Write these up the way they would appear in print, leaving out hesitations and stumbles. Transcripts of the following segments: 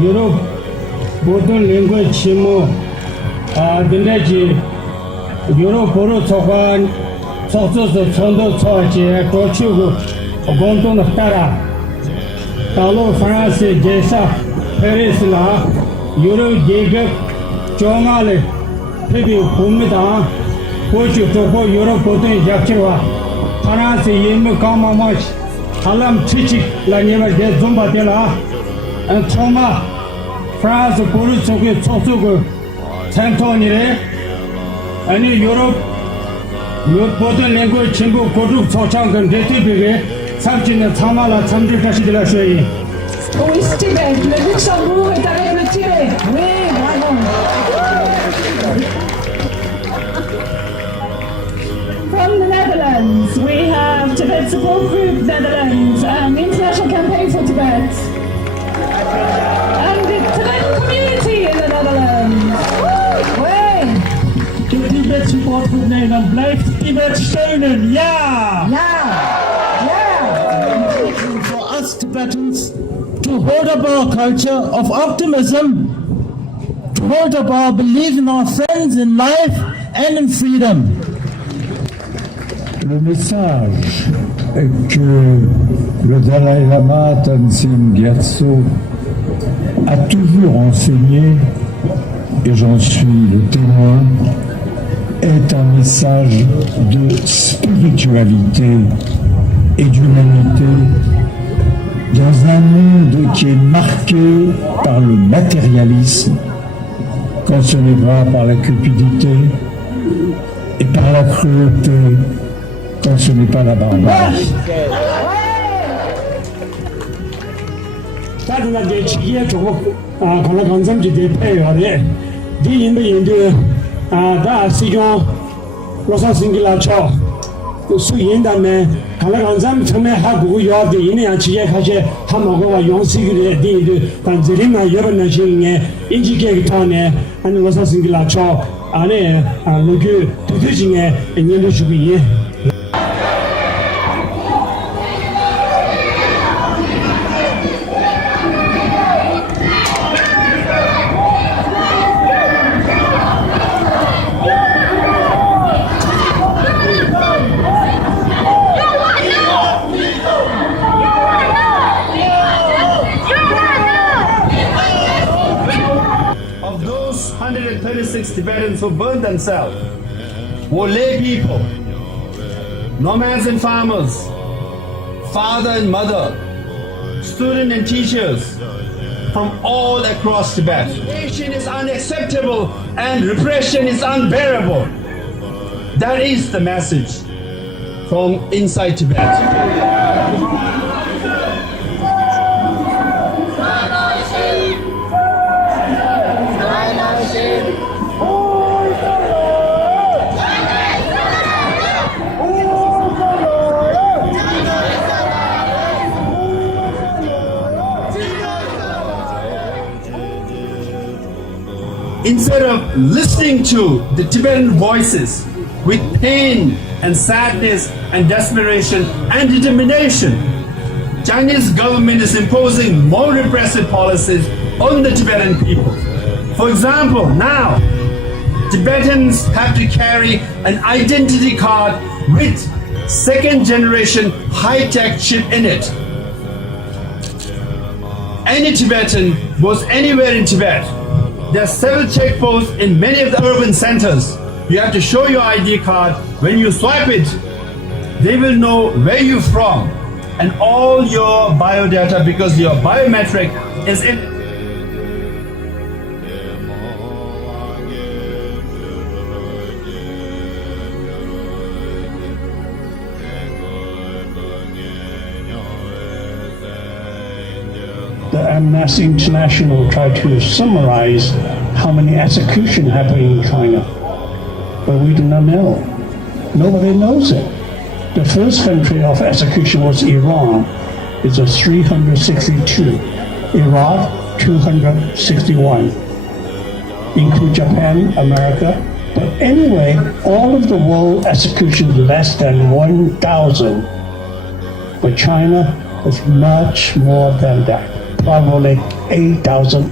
Europe, both language chimo, the Europe, Poro Tokan, Sotos of Sondo Sochi, Portugal, Gonton of Tara, Talo France, Jesa, Paris La, Euro Jacob, Jomale, Pibi, Pumita, Portugal, Toko, Europe, Potin, Jachiwa, France, Yim, Kama Much, Alam Chichik, La Neva, Zumba de la. And Toma, France, Portugal, Sotugo, Santonire, and Europe, both language, Chimbo, Kotu, Sochang, and Deti, 참지는 참아라 참들 다시들라 쉐이. Oui, Tibet. Le Luxembourg est avec le Tibet. Oui, bravo. From the Netherlands, we have Tibet Support Group Netherlands, International Campaign for Tibet. And the Tibetan community in the Netherlands. Oui. De Tibet Support Group Nederland blijft Tibet steunen, ja! For us Tibetans to hold up our culture of optimism, to hold up our belief in our friends in life and in freedom. Le message que le Dalai Lama Tenzin Gyatso a toujours enseigné, et j'en suis le témoin, est un message de spiritualité et d'humanité dans un monde qui est marqué par le matérialisme, quand ce n'est pas par la cupidité, et par la cruauté, quand ce n'est pas la barbarie. Of those 136 Tibetans who burned themselves were lay people, nomads and farmers, father and mother, students and teachers from all across Tibet. Repression is unacceptable and repression is unbearable. That is the message from inside Tibet. Instead of listening to the Tibetan voices with pain and sadness and desperation and determination, Chinese government is imposing more repressive policies on the Tibetan people. For example, now Tibetans have to carry an identity card with second generation high-tech chip in it. Any Tibetan goes anywhere in Tibet. There are several checkposts in many of the urban centers. You have to show your ID card. When you swipe it, they will know where you're from and all your biodata because your biometric is in. The Amnesty International tried to summarize how many executions happened in China, but we do not know. Nobody knows it. The first country of execution was Iran. It's a 362. Iraq, 261. Include Japan, America. But anyway, all of the world executions less than 1,000. But China is much more than that. Probably 8,000.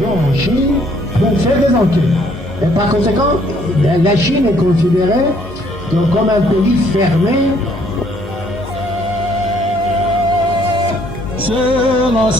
En Chine pour faire des enquêtes. Et par conséquent, la Chine est considérée comme un pays fermé. C'est la